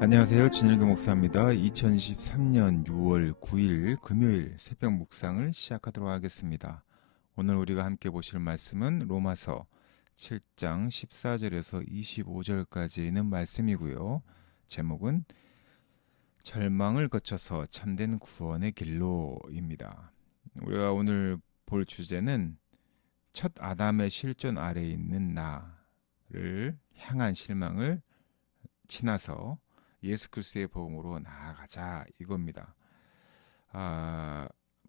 안녕하세요. 진일교 목사입니다. 2023년 6월 9일 금요일 새벽 묵상을 시작하도록 하겠습니다. 오늘 우리가 함께 보실 말씀은 로마서 7장 14절에서 25절까지 있는 말씀이고요. 제목은 절망을 거쳐서 참된 구원의 길로입니다. 우리가 오늘 볼 주제는 첫 아담의 실존 아래에 있는 나를 향한 실망을 지나서 예수 그리스도의 복음으로 나아가자 이겁니다.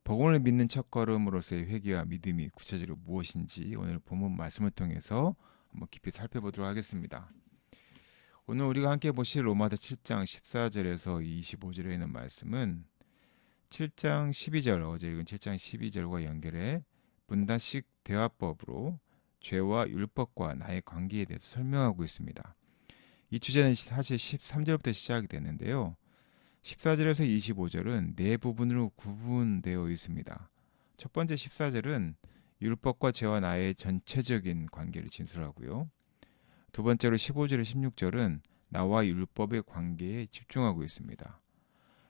복음을 믿는 첫걸음으로서의 회개와 믿음이 구체적으로 무엇인지 오늘 본문 말씀을 통해서 한번 깊이 살펴보도록 하겠습니다. 오늘 우리가 함께 보실 로마서 7장 14절에서 25절에 있는 말씀은 7장 12절, 어제 읽은 7장 12절과 연결해 분단식 대화법으로 죄와 율법과 나의 관계에 대해서 설명하고 있습니다. 이 주제는 사실 13절부터 시작이 되는데요. 14절에서 25절은 네 부분으로 구분되어 있습니다. 첫 번째 14절은 율법과 죄와 나의 전체적인 관계를 진술하고요. 두 번째로 15절에 16절은 나와 율법의 관계에 집중하고 있습니다.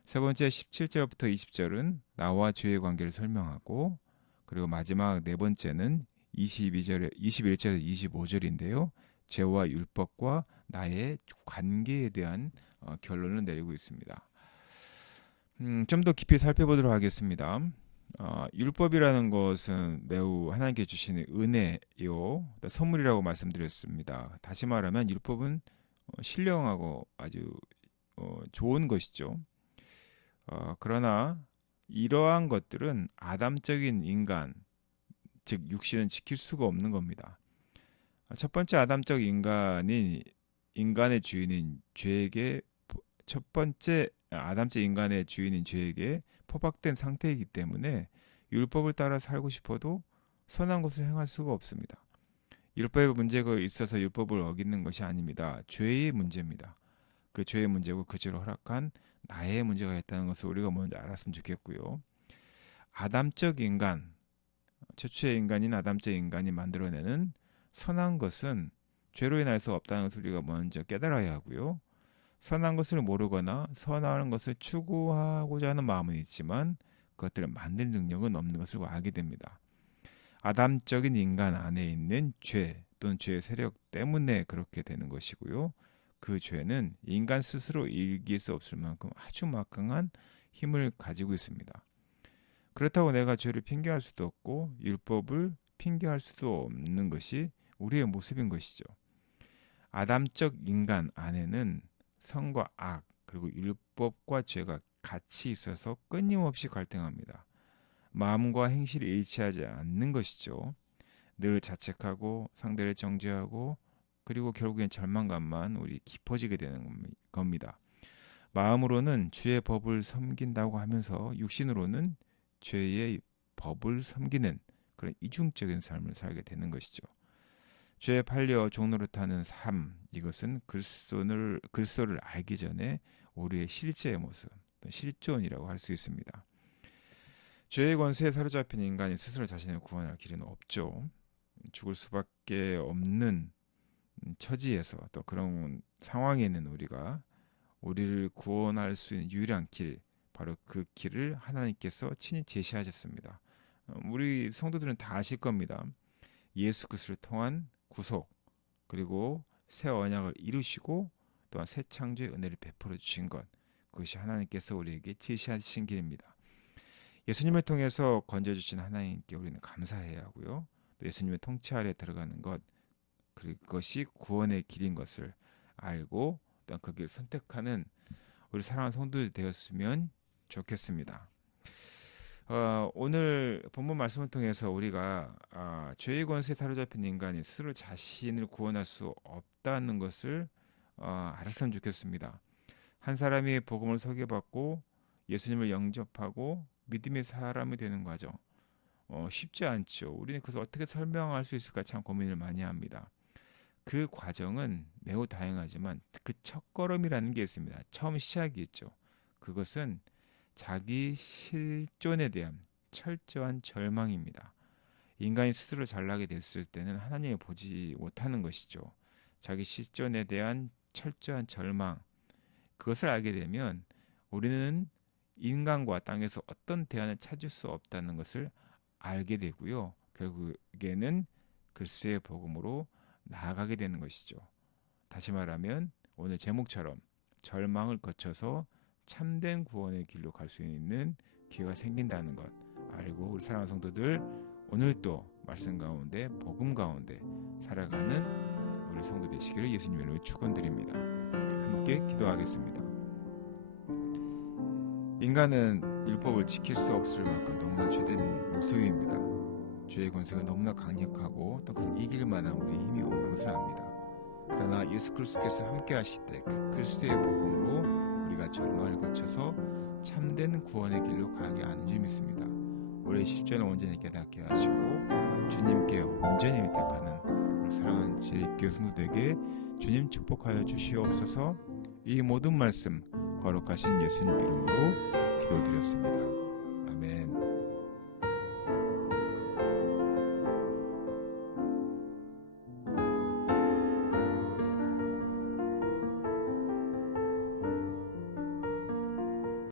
세 번째 17절부터 20절은 나와 죄의 관계를 설명하고, 그리고 마지막 네 번째는 21절에서 25절인데요. 죄와 율법과 나의 관계에 대한 결론을 내리고 있습니다. 좀 더 깊이 살펴보도록 하겠습니다. 율법이라는 것은 매우 하나님께 주시는 은혜요, 선물이라고 말씀드렸습니다. 다시 말하면 율법은 신령하고 아주 좋은 것이죠. 그러나 이러한 것들은 아담적인 인간, 즉 육신은 지킬 수가 없는 겁니다. 첫 번째 아담적 인간의 주인인 죄에게 첫 번째 아담적 인간의 주인인 죄에게 포박된 상태이기 때문에 율법을 따라 살고 싶어도 선한 것을 행할 수가 없습니다. 율법의 문제가 있어서 율법을 어기는 것이 아닙니다. 죄의 문제입니다. 그 죄의 문제고 그 죄를 허락한 나의 문제가 있다는 것을 우리가 먼저 알았으면 좋겠고요. 아담적 인간, 최초의 인간인 아담적 인간이 만들어내는 선한 것은 죄로 인해서 없다는 것을 우리가 먼저 깨달아야 하고요. 선한 것을 모르거나 선한 것을 추구하고자 하는 마음은 있지만 그것들을 만들 능력은 없는 것을 알게 됩니다. 아담적인 인간 안에 있는 죄 또는 죄의 세력 때문에 그렇게 되는 것이고요. 그 죄는 인간 스스로 이길 수 없을 만큼 아주 막강한 힘을 가지고 있습니다. 그렇다고 내가 죄를 핑계할 수도 없고 율법을 핑계할 수도 없는 것이 우리의 모습인 것이죠. 아담적 인간 안에는 선과 악, 그리고 율법과 죄가 같이 있어서 끊임없이 갈등합니다. 마음과 행실이 일치하지 않는 것이죠. 늘 자책하고 상대를 정죄하고, 그리고 결국엔 절망감만 우리 깊어지게 되는 겁니다. 마음으로는 주의 법을 섬긴다고 하면서 육신으로는 죄의 법을 섬기는 그런 이중적인 삶을 살게 되는 것이죠. 죄에 팔려 종노릇하는 삶, 이것은 그리스도를 알기 전에 우리의 실제의 모습, 실존이라고 할 수 있습니다. 죄의 권세에 사로잡힌 인간이 스스로 자신을 구원할 길은 없죠. 죽을 수밖에 없는 처지에서 또 그런 상황에 있는 우리를 구원할 수 있는 유일한 길, 바로 그 길을 하나님께서 친히 제시하셨습니다. 우리 성도들은 다 아실 겁니다. 예수 그리스도를 통한 구속, 그리고 새 언약을 이루시고 또한 새 창조의 은혜를 베풀어 주신 것, 그것이 하나님께서 우리에게 제시하신 길입니다. 예수님을 통해서 건져주신 하나님께 우리는 감사해야 하고요. 또 예수님의 통치 아래 들어가는 것, 그것이 구원의 길인 것을 알고 또한 그 길을 선택하는 우리 사랑하는 성도들이 되었으면 좋겠습니다. 오늘 본문 말씀을 통해서 우리가 죄의 권세에 사로잡힌 인간이 스스로 자신을 구원할 수 없다는 것을 알았으면 좋겠습니다. 한 사람이 복음을 소개받고 예수님을 영접하고 믿음의 사람이 되는 과정, 쉽지 않죠. 우리는 그것을 어떻게 설명할 수 있을까 참 고민을 많이 합니다. 그 과정은 매우 다양하지만 그 첫걸음이라는 게 있습니다. 처음 시작이 있죠. 그것은 자기 실존에 대한 철저한 절망입니다. 인간이 스스로 잘나게 됐을 때는 하나님을 보지 못하는 것이죠. 자기 실존에 대한 철저한 절망, 그것을 알게 되면 우리는 인간과 땅에서 어떤 대안을 찾을 수 없다는 것을 알게 되고요. 결국에는 그리스도의 복음으로 나아가게 되는 것이죠. 다시 말하면 오늘 제목처럼 절망을 거쳐서 참된 구원의 길로 갈 수 있는 기회가 생긴다는 것 알고 우리 사랑하는 성도들 오늘도 말씀 가운데 복음 가운데 살아가는 우리 성도 되시기를 예수님의 이름으로 축원드립니다. 함께 기도하겠습니다. 인간은 율법을 지킬 수 없을 만큼 너무나 죄된 모습입니다. 죄의 권세가 너무나 강력하고 또 그것을 이길 만한 우리의 힘이 없는 것을 압니다. 그러나 예수 그리스도께서 함께 하실 때 그 그리스도의 복음으로 우리가 절망을 거쳐서 참된 구원의 길로 가게 하는 줄 믿습니다. 우리의 실존을 온전히 깨닫게 하시고 주님께 온전히 의탁하는 우리 사랑하는 제2교회 성도들에게 주님 축복하여 주시옵소서. 이 모든 말씀 거룩하신 예수님 이름으로 기도드렸습니다.